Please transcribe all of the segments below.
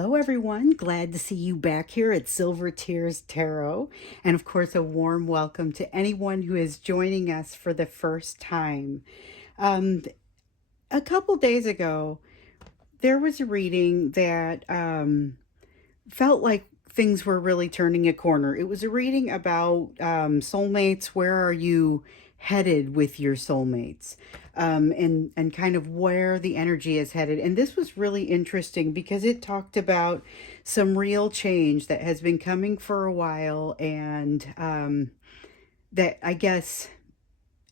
Hello, everyone. Glad to see you back here at Silver Tears Tarot. And of course, a warm welcome to anyone who is joining us for the first time. Um, a couple days ago, there was a reading that felt like things were really turning a corner. It was a reading about soulmates. Where are you headed with your soulmates? And kind of where the energy is headed. And this was really interesting because it talked about some real change that has been coming for a while, and that I guess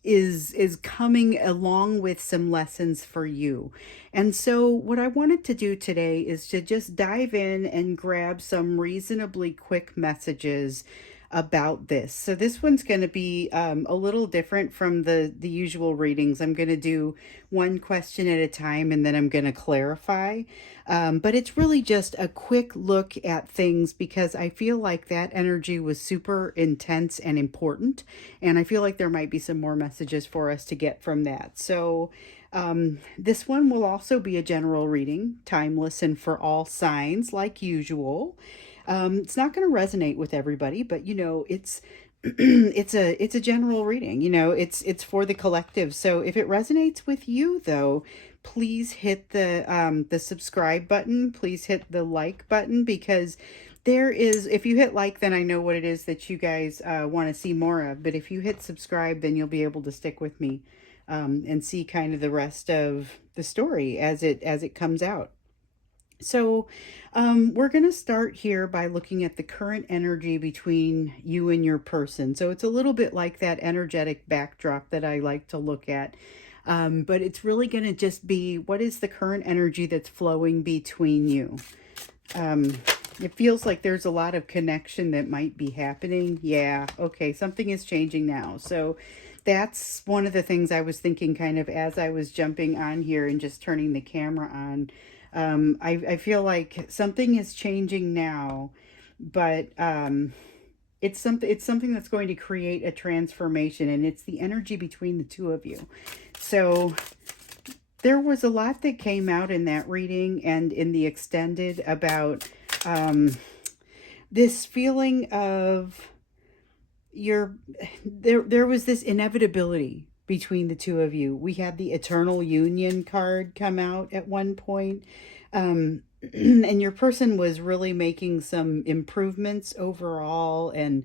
is coming along with some lessons for you. And so what I wanted to do today is to just dive in and grab some reasonably quick messages about this. So this one's going to be a little different from the usual readings. I'm going to do one question at a time, and then I'm going to clarify. But it's really just a quick look at things because I feel like that energy was super intense and important. And I feel like there might be some more messages for us to get from that. So this one will also be a general reading, timeless and for all signs, like usual. It's not going to resonate with everybody, but it's it's a general reading. It's for the collective. So if it resonates with you, though, please hit the subscribe button. Please hit the like button, because there is, if you hit like, then I know what it is that you guys want to see more of. But if you hit subscribe, then you'll be able to stick with me and see kind of the rest of the story as it comes out. So, we're going to start here by looking at the current energy between you and your person. So it's a little bit like that energetic backdrop that I like to look at. But it's really going to just be, what is the current energy that's flowing between you? It feels like there's a lot of connection that might be happening. Yeah, okay, something is changing now. So that's one of the things I was thinking kind of as I was jumping on here and just turning the camera on. I feel like something is changing now, but it's something that's going to create a transformation, and it's the energy between the two of you. So there was a lot that came out in that reading and in the extended about this feeling of there was this inevitability between the two of you. We had the eternal union card come out at one point. And your person was really making some improvements overall, and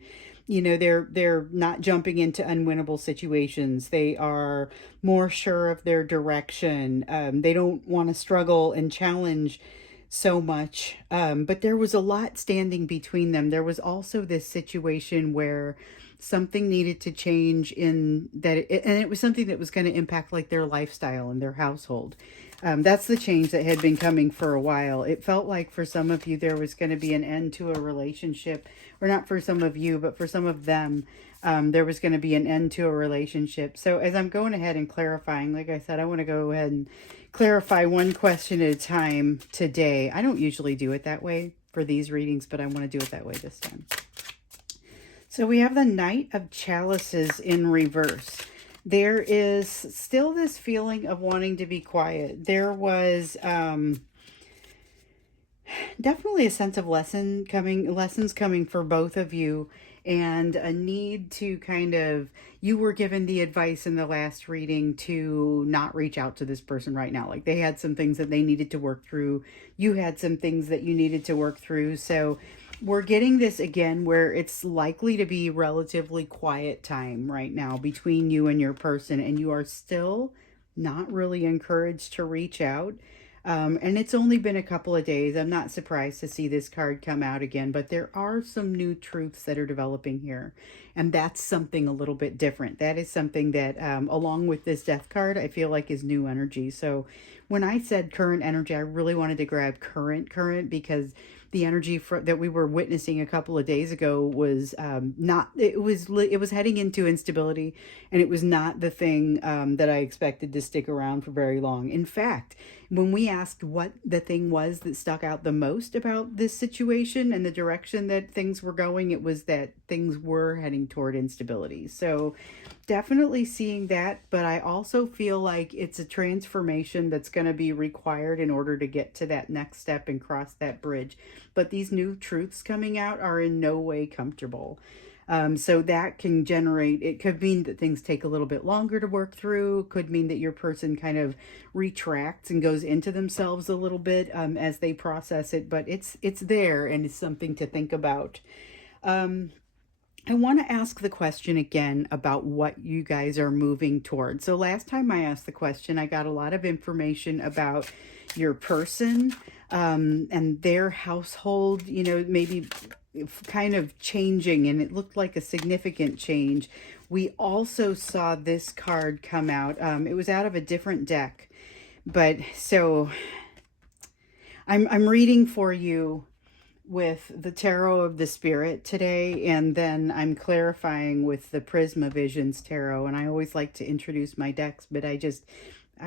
they're not jumping into unwinnable situations. They are more sure of their direction. They don't want to struggle and challenge so much. But there was a lot standing between them. There was also this situation where something needed to change in that, and it was something that was going to impact like their lifestyle and their household. That's the change that had been coming for a while. It felt like for some of you there was going to be an end to a relationship, or not for some of you, but for some of them, there was going to be an end to a relationship. So as I'm going ahead and clarifying, like I said, I want to go ahead and clarify one question at a time today. I don't usually do it that way for these readings, but I want to do it that way this time. So we have the Knight of Chalices in reverse. There is still this feeling of wanting to be quiet. There was definitely a sense of lessons coming for both of you, and a need to kind of, you were given the advice in the last reading to not reach out to this person right now. Like, they had some things that they needed to work through. You had some things that you needed to work through. So we're getting this again where it's likely to be relatively quiet time right now between you and your person, and you are still not really encouraged to reach out. And it's only been a couple of days. I'm not surprised to see this card come out again, but there are some new truths that are developing here. And that's something a little bit different. That is something that, along with this death card, I feel like is new energy. So when I said current energy, I really wanted to grab current, because the energy that we were witnessing a couple of days ago was not, it was heading into instability, and it was not the thing that I expected to stick around for very long. In fact, when we asked what the thing was that stuck out the most about this situation and the direction that things were going, it was that things were heading toward instability. So definitely seeing that, but I also feel like it's a transformation that's going to be required in order to get to that next step and cross that bridge. But these new truths coming out are in no way comfortable. So that can generate, it could mean that things take a little bit longer to work through, could mean that your person kind of retracts and goes into themselves a little bit as they process it, but it's there and it's something to think about. Um, I want to ask the question again about what you guys are moving toward. So last time I asked the question, I got a lot of information about your person and their household, maybe kind of changing, and it looked like a significant change. We also saw this card come out. It was out of a different deck, but so I'm reading for you with the Tarot of the Spirit today, and then I'm clarifying with the Prisma Visions Tarot. And I always like to introduce my decks, but I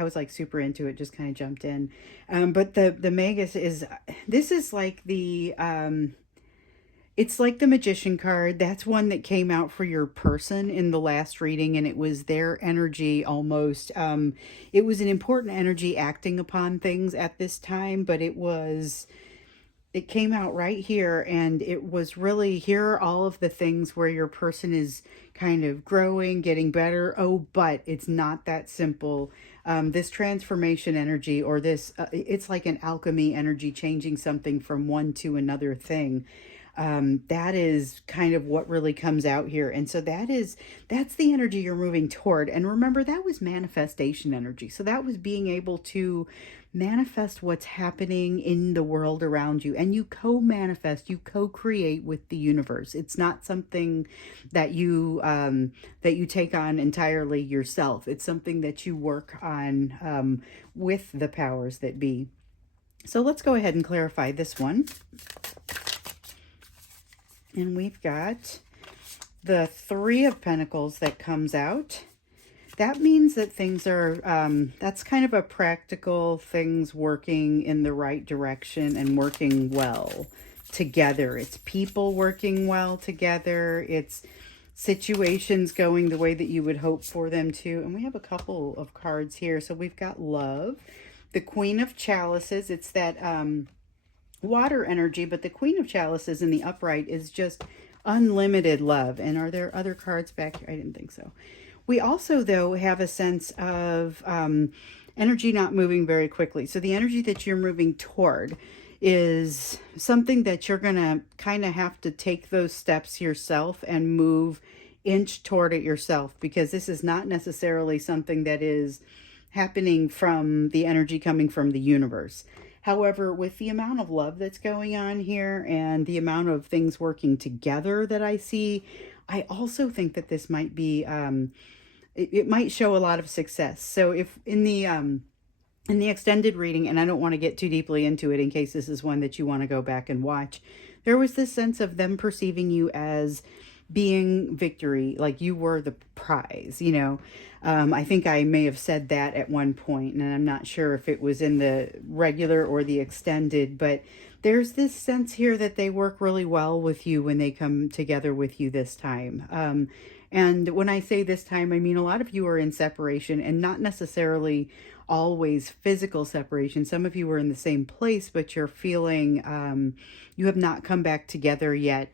was like super into it, just kind of jumped in. But the Magus is, this is like it's like the Magician card. That's one that came out for your person in the last reading, and it was their energy almost. It was an important energy acting upon things at this time, but it came out right here, and it was really, here are all of the things where your person is kind of growing, getting better. Oh, but it's not that simple. This transformation energy, or this, it's like an alchemy energy, changing something from one to another thing. That is kind of what really comes out here. And so that's the energy you're moving toward. And remember, that was manifestation energy. So that was being able to manifest what's happening in the world around you, and you co-manifest, you co-create with the universe. It's not something that you take on entirely yourself. It's something that you work on with the powers that be. So let's go ahead and clarify this one. And we've got the Three of Pentacles that comes out. That means that things are, that's kind of a practical, things working in the right direction and working well together. It's people working well together. It's situations going the way that you would hope for them to. And we have a couple of cards here. So we've got love, the Queen of Chalices. It's that water energy, but the Queen of Chalices in the upright is just unlimited love. And are there other cards back here? I didn't think so. We also, though, have a sense of energy not moving very quickly. So the energy that you're moving toward is something that you're going to kind of have to take those steps yourself and inch toward it yourself, because this is not necessarily something that is happening from the energy coming from the universe. However, with the amount of love that's going on here and the amount of things working together that I see, I also think that this might be, it might show a lot of success. So if in the extended reading, and I don't want to get too deeply into it in case this is one that you want to go back and watch, there was this sense of them perceiving you as being victory, like you were the prize, I think I may have said that at one point, and I'm not sure if it was in the regular or the extended, but there's this sense here that they work really well with you when they come together with you this time. And when I say this time, I mean a lot of you are in separation, and not necessarily always physical separation. Some of you are in the same place, but you're feeling you have not come back together yet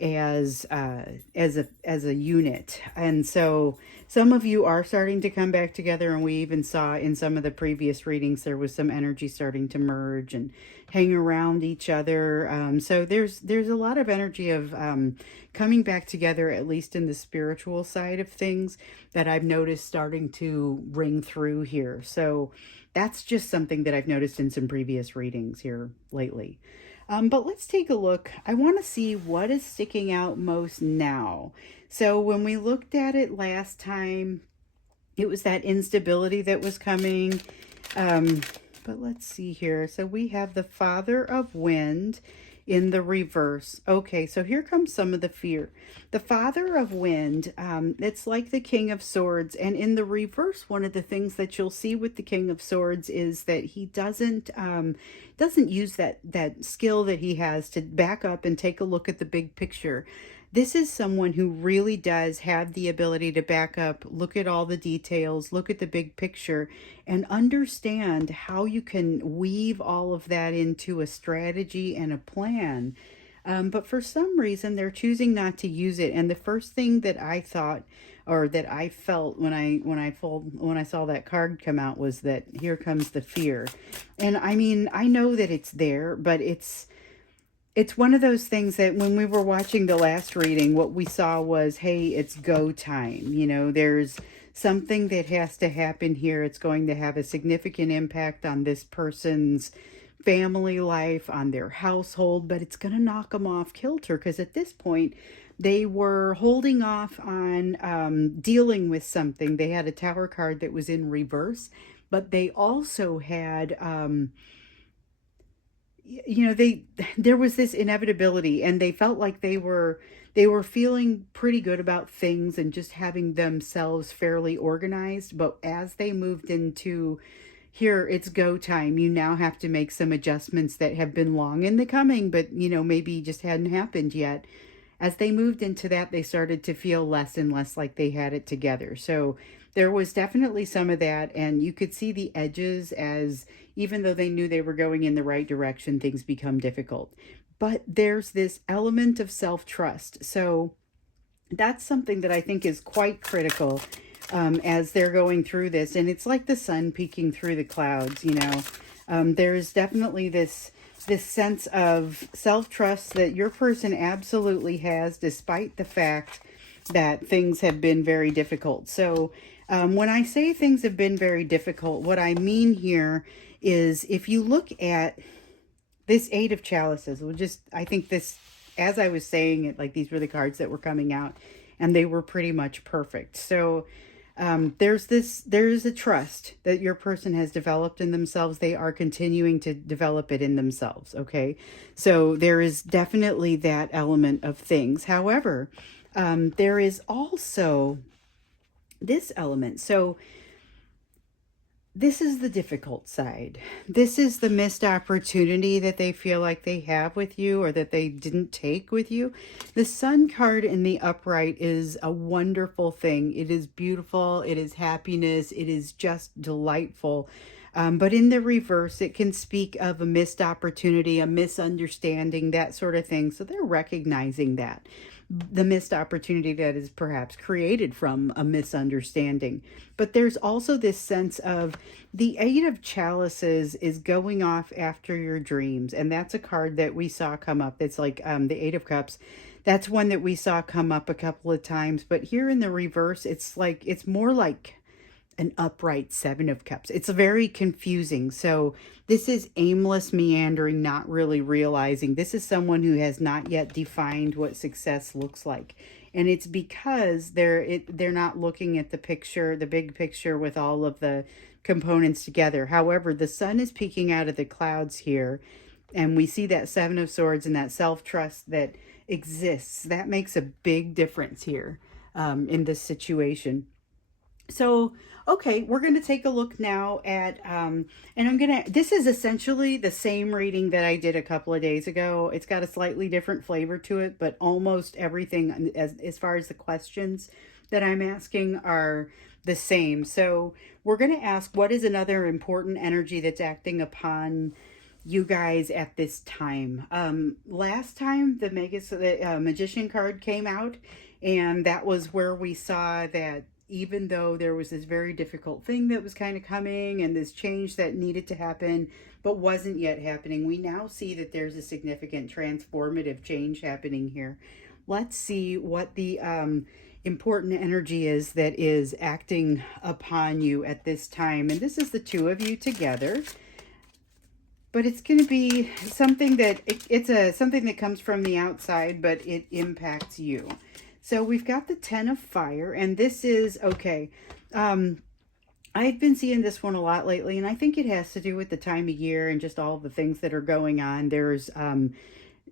as a unit. And so some of you are starting to come back together, and we even saw in some of the previous readings there was some energy starting to merge and hang around each other. So there's a lot of energy of coming back together, at least in the spiritual side of things, that I've noticed starting to ring through here. So that's just something that I've noticed in some previous readings here lately. But let's take a look. I want to see what is sticking out most now. So when we looked at it last time, it was that instability that was coming. But let's see here. So we have the Father of Wind in the reverse. Okay, so here comes some of the fear. The Father of Wind, it's like the King of Swords. And in the reverse, one of the things that you'll see with the King of Swords is that he doesn't use that skill that he has to back up and take a look at the big picture. this is someone who really does have the ability to back up, look at all the details, look at the big picture, and understand how you can weave all of that into a strategy and a plan. But for some reason, they're choosing not to use it. And the first thing that I thought, or that I felt when I saw that card come out, was that here comes the fear. And I mean, I know that it's there, but it's one of those things that when we were watching the last reading, what we saw was, hey, it's go time. There's something that has to happen here. It's going to have a significant impact on this person's family life, on their household, but it's going to knock them off kilter because at this point, they were holding off on dealing with something. They had a tower card that was in reverse, but they also had there was this inevitability, and they felt like they were feeling pretty good about things and just having themselves fairly organized. But as they moved into, here it's go time, you now have to make some adjustments that have been long in the coming, but maybe just hadn't happened yet. As they moved into that, they started to feel less and less like they had it together. So there was definitely some of that, and you could see the edges, as even though they knew they were going in the right direction, things become difficult. But there's this element of self trust. So that's something that I think is quite critical as they're going through this. And it's like the sun peeking through the clouds. There is definitely this sense of self-trust that your person absolutely has, despite the fact that things have been very difficult. So when I say things have been very difficult, what I mean here is, if you look at this Eight of Chalices, I think this, as I was saying it, like, these were the cards that were coming out, and they were pretty much perfect. So there's a trust that your person has developed in themselves. They are continuing to develop it in themselves. Okay. So there is definitely that element of things. However, there is also this element. So this is the difficult side. This is the missed opportunity that they feel like they have with you, or that they didn't take with you. The Sun card in the upright is a wonderful thing. It is beautiful. It is happiness. It is just delightful. But in the reverse, it can speak of a missed opportunity, a misunderstanding, that sort of thing. So they're recognizing that. The missed opportunity that is perhaps created from a misunderstanding. But there's also this sense of the Eight of Chalices is going off after your dreams. And that's a card that we saw come up. It's like the Eight of Cups. That's one that we saw come up a couple of times. But here in the reverse, it's more like an upright Seven of Cups. It's very confusing. So this is aimless meandering, not really realizing. This is someone who has not yet defined what success looks like. And it's because they're not looking at the picture, the big picture, with all of the components together. However, the sun is peeking out of the clouds here, and we see that Seven of Swords and that self-trust that exists. That makes a big difference here in this situation. So, okay, we're going to take a look now at, this is essentially the same reading that I did a couple of days ago. It's got a slightly different flavor to it, but almost everything, as far as the questions that I'm asking, are the same. So we're going to ask, what is another important energy that's acting upon you guys at this time? Last time the Magician card came out, and that was where we saw that even though there was this very difficult thing that was kind of coming, and this change that needed to happen but wasn't yet happening, we now see that there's a significant transformative change happening here. Let's see what the important energy is that is acting upon you at this time. And this is the two of you together. But it's going to be something that it's something that comes from the outside, but it impacts you. So we've got the Ten of Fire, and this is, okay, I've been seeing this one a lot lately, and I think it has to do with the time of year and just all the things that are going on. There's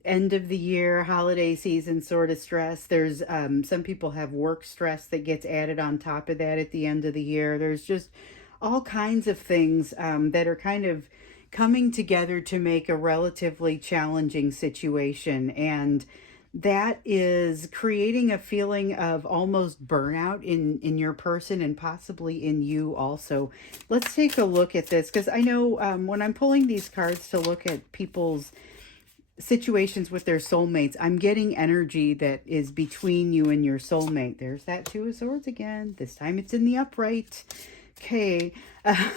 end of the year, holiday season sort of stress. There's some people have work stress that gets added on top of that at the end of the year. There's just all kinds of things that are kind of coming together to make a relatively challenging situation. And that is creating a feeling of almost burnout in your person and possibly in you also. Let's take a look at this because I know when I'm pulling these cards to look at people's situations with their soulmates, I'm getting energy that is between you and your soulmate. There's that Two of Swords again. This time it's in the upright. Okay. Uh,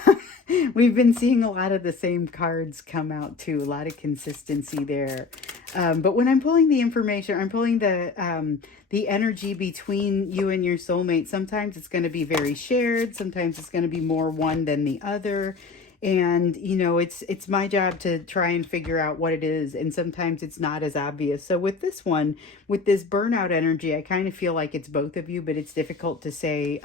we've been seeing a lot of the same cards come out too. A lot of consistency there. But when I'm pulling the information, I'm pulling the energy between you and your soulmate. Sometimes it's going to be very shared. Sometimes it's going to be more one than the other. And it's my job to try and figure out what it is, and sometimes it's not as obvious. So with this one, with this burnout energy, I kind of feel like it's both of you, but it's difficult to say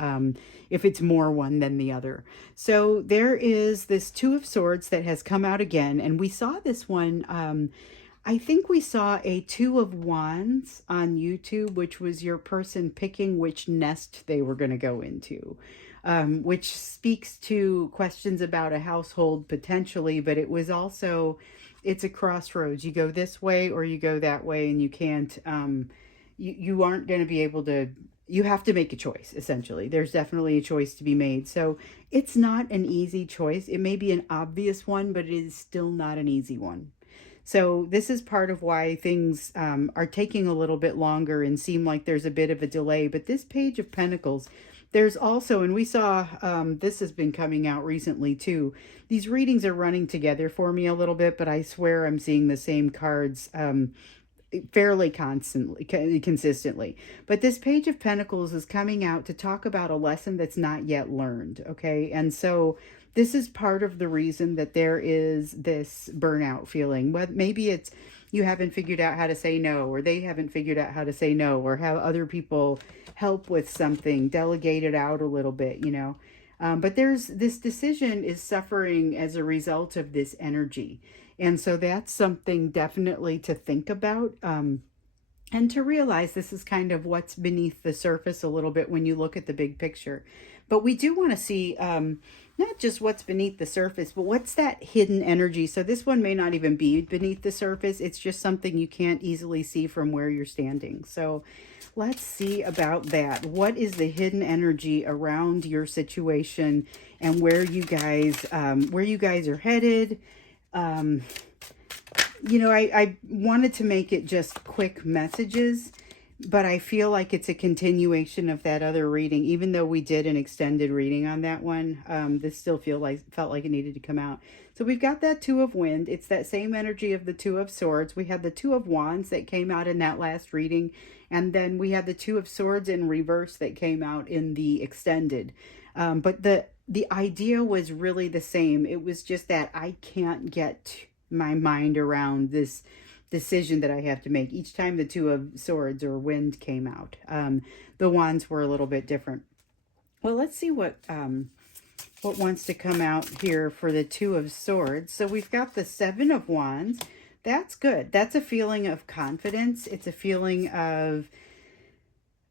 if it's more one than the other. So there is this Two of Swords that has come out again, and we saw this one. I think we saw a Two of Wands on YouTube, which was your person picking which nest they were going to go into, which speaks to questions about a household potentially, but it was also, it's a crossroads. You go this way or you go that way, and you can't, you aren't going to be able to, you have to make a choice, essentially. There's definitely a choice to be made. So it's not an easy choice. It may be an obvious one, but it is still not an easy one. So this is part of why things are taking a little bit longer and seem like there's a bit of a delay. But this Page of Pentacles, there's also, and we saw this has been coming out recently too. These readings are running together for me a little bit, but I swear I'm seeing the same cards fairly consistently. But this Page of Pentacles is coming out to talk about a lesson that's not yet learned. Okay. And so this is part of the reason that there is this burnout feeling. But maybe it's you haven't figured out how to say no, or they haven't figured out how to say no, or have other people help with something, delegate it out a little bit. But there's this decision is suffering as a result of this energy. And so that's something definitely to think about. And to realize this is kind of what's beneath the surface a little bit when you look at the big picture. But we do want to see not just what's beneath the surface, but what's that hidden energy. So this one may not even be beneath the surface. It's just something you can't easily see from where you're standing. So let's see about that. What is the hidden energy around your situation and where you guys are headed? I wanted to make it just quick messages, but I feel like it's a continuation of that other reading. Even though we did an extended reading on that one, this still felt like it needed to come out. So we've got that Two of Wind. It's that same energy of the Two of Swords. We had the Two of Wands that came out in that last reading, and then we had the Two of Swords in reverse that came out in the extended. But the idea was really the same. It was just that I can't get my mind around this decision that I have to make. Each time the Two of Swords or Wind came out, the wands were a little bit different. Well, let's see what wants to come out here for the Two of Swords. So we've got the Seven of Wands. That's good. That's a feeling of confidence. It's a feeling of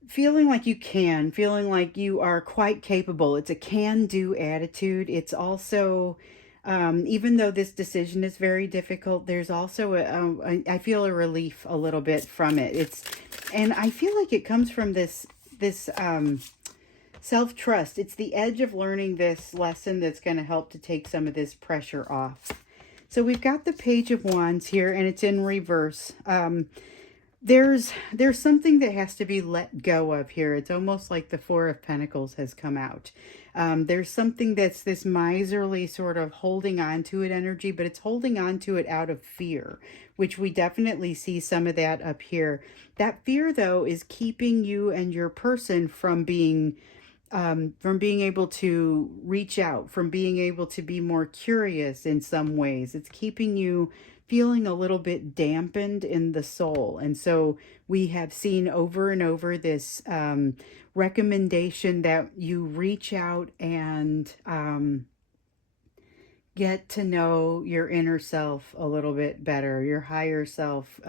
feeling like you can, feeling like you are quite capable. It's a can-do attitude. It's also even though this decision is very difficult, there's also I feel a relief a little bit from it. And I feel like it comes from this self-trust. It's the edge of learning this lesson that's going to help to take some of this pressure off. So we've got the Page of Wands here, and it's in reverse. There's something that has to be let go of here. It's almost like the Four of Pentacles has come out. There's something that's this miserly sort of holding on to it energy, but it's holding on to it out of fear, which we definitely see some of that up here. That fear, though, is keeping you and your person from being able to reach out, from being able to be more curious in some ways. It's keeping you feeling a little bit dampened in the soul. And so we have seen over and over this recommendation that you reach out and get to know your inner self a little bit better, your higher self,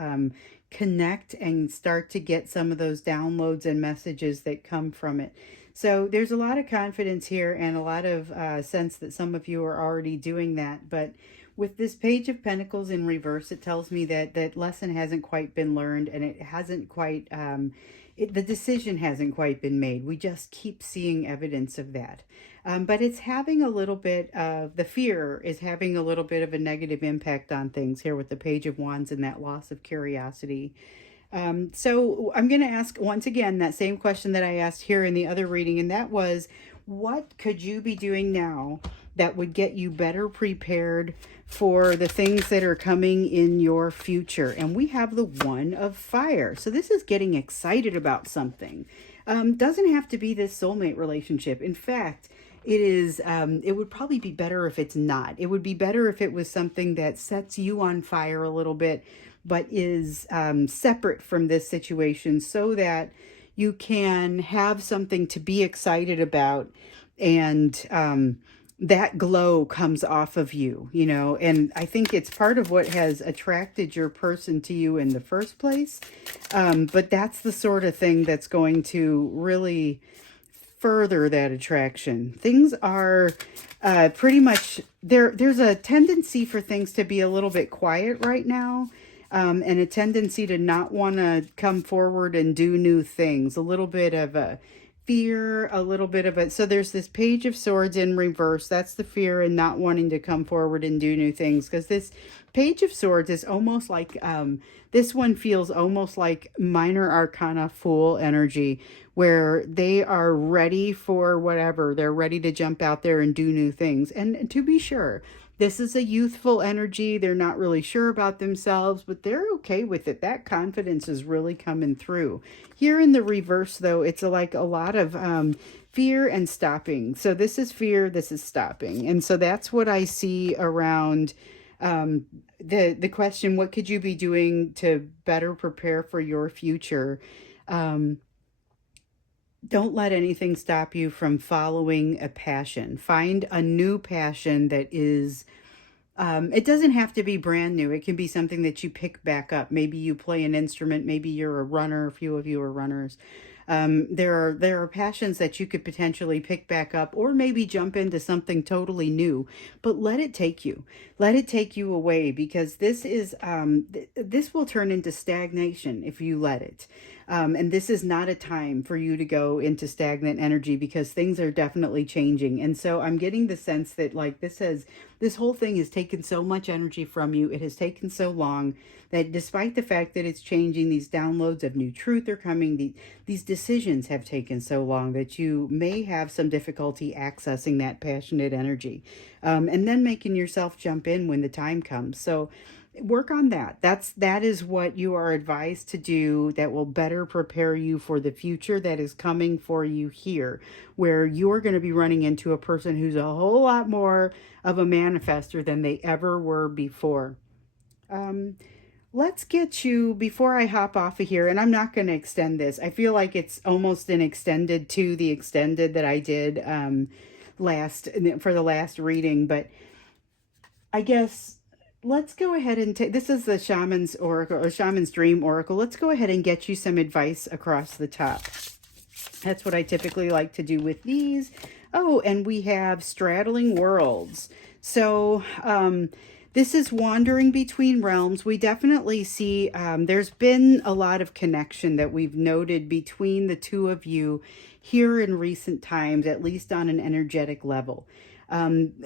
connect and start to get some of those downloads and messages that come from it. So there's a lot of confidence here and a lot of sense that some of you are already doing that. But with this Page of Pentacles in reverse, it tells me that that lesson hasn't quite been learned, and it hasn't quite, the decision hasn't quite been made. We just keep seeing evidence of that. But it's having a little bit of, the fear is having a little bit of a negative impact on things here with the Page of Wands and that loss of curiosity. So I'm going to ask once again that same question that I asked here in the other reading, and that was, what could you be doing now that would get you better prepared for the things that are coming in your future? And we have the One of Fire. So this is getting excited about something. Doesn't have to be this soulmate relationship. In fact, it is, it would probably be better if it's not. It would be better if it was something that sets you on fire a little bit, but is separate from this situation, so that you can have something to be excited about, and that glow comes off of you, you know. And I think it's part of what has attracted your person to you in the first place. But that's the sort of thing that's going to really further that attraction. Things are pretty much there. There's a tendency for things to be a little bit quiet right now, and a tendency to not want to come forward and do new things. A little bit of a fear, a little bit of a, so there's this Page of Swords in reverse. That's the fear and not wanting to come forward and do new things, because this Page of Swords is almost like, this one feels almost like minor arcana Fool energy, where they are ready for whatever. They're ready to jump out there and do new things. And to be sure, this is a youthful energy. They're not really sure about themselves, but they're okay with it. That confidence is really coming through. Here in the reverse, though, it's like a lot of fear and stopping. So this is fear, this is stopping. And so that's what I see around the question, what could you be doing to better prepare for your future? Don't let anything stop you from following a passion. Find a new passion that is, it doesn't have to be brand new. It can be something that you pick back up. Maybe you play an instrument. Maybe you're a runner. A few of you are runners. There are passions that you could potentially pick back up, or maybe jump into something totally new. But let it take you. Let it take you away, because this is this will turn into stagnation if you let it. And this is not a time for you to go into stagnant energy, because things are definitely changing. And so I'm getting the sense that, like, this whole thing has taken so much energy from you. It has taken so long that despite the fact that it's changing, these downloads of new truth are coming. These decisions have taken so long that you may have some difficulty accessing that passionate energy, and then making yourself jump in when the time comes. So work on that. That is what you are advised to do, that will better prepare you for the future that is coming for you here, where you're going to be running into a person who's a whole lot more of a manifester than they ever were before. Let's get you, before I hop off of here, and I'm not going to extend this. I feel like it's almost an extended to the extended that I did last, for the last reading, but I guess let's go ahead and take, this is the Shaman's Oracle, or Shaman's Dream Oracle. Let's go ahead and get you some advice across the top. That's what I typically like to do with these. Oh, and we have Straddling Worlds. So, this is wandering between realms. We definitely see there's been a lot of connection that we've noted between the two of you here in recent times, at least on an energetic level.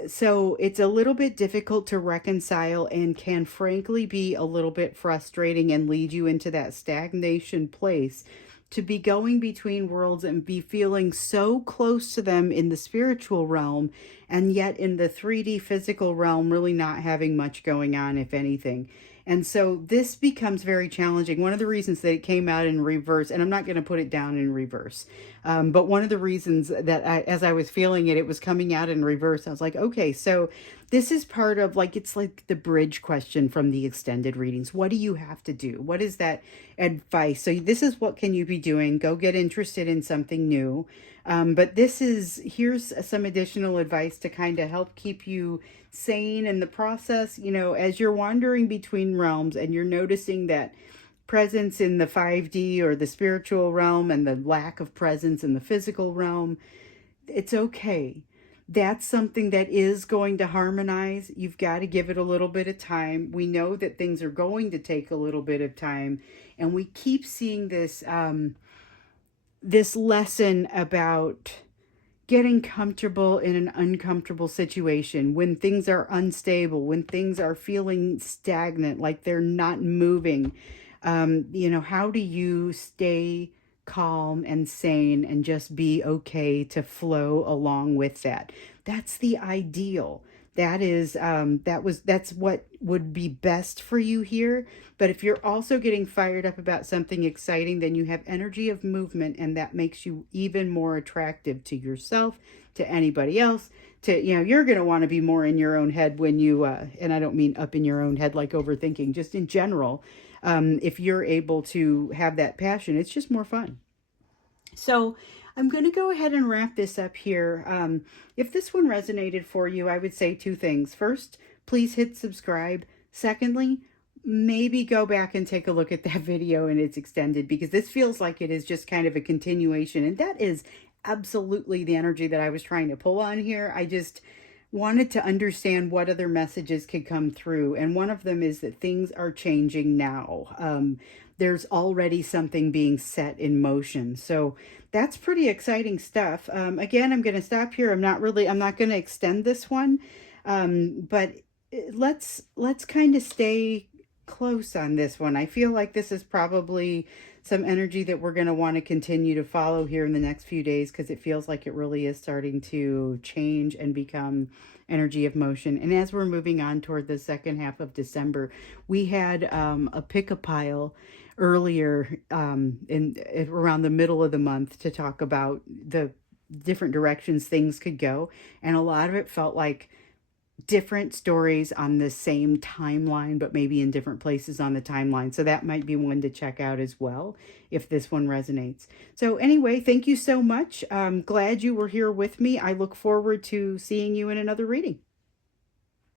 So it's a little bit difficult to reconcile, and can frankly be a little bit frustrating and lead you into that stagnation place, to be going between worlds and be feeling so close to them in the spiritual realm, and yet in the 3D physical realm really not having much going on, if anything. And so this becomes very challenging. One of the reasons that it came out in reverse, and I'm not going to put it down in reverse, but one of the reasons that as I was feeling it, it was coming out in reverse. I was like, okay, so this is part of, like, it's like the bridge question from the extended readings. What do you have to do? What is that advice? So this is, what can you be doing? Go get interested in something new. But here's some additional advice to kind of help keep you sane in the process, you know, as you're wandering between realms and you're noticing that presence in the 5D or the spiritual realm and the lack of presence in the physical realm. It's okay. That's something that is going to harmonize. You've got to give it a little bit of time. We know that things are going to take a little bit of time, and we keep seeing this lesson about getting comfortable in an uncomfortable situation, when things are unstable, when things are feeling stagnant, like they're not moving. How do you stay calm and sane and just be okay to flow along with that? That's the ideal. That's what would be best for you here. But if you're also getting fired up about something exciting, then you have energy of movement, and that makes you even more attractive to yourself, to anybody else. You're going to want to be more in your own head when and I don't mean up in your own head like overthinking, just in general. If you're able to have that passion, it's just more fun. So I'm going to go ahead and wrap this up here. If this one resonated for you, I would say two things. First, please hit subscribe. Secondly, maybe go back and take a look at that video and it's extended, because this feels like it is just kind of a continuation. And that is absolutely the energy that I was trying to pull on here. I just wanted to understand what other messages could come through. And one of them is that things are changing now. There's already something being set in motion. So that's pretty exciting stuff. Again, I'm going to stop here. I'm not going to extend this one. But let's kind of stay close on this one. I feel like this is probably some energy that we're going to want to continue to follow here in the next few days, because it feels like it really is starting to change and become energy of motion. And as we're moving on toward the second half of December, we had a pick a pile earlier in around the middle of the month to talk about the different directions things could go, and a lot of it felt like different stories on the same timeline, but maybe in different places on the timeline. So that might be one to check out as well if this one resonates. So anyway, thank you so much. I'm glad you were here with me. I look forward to seeing you in another reading.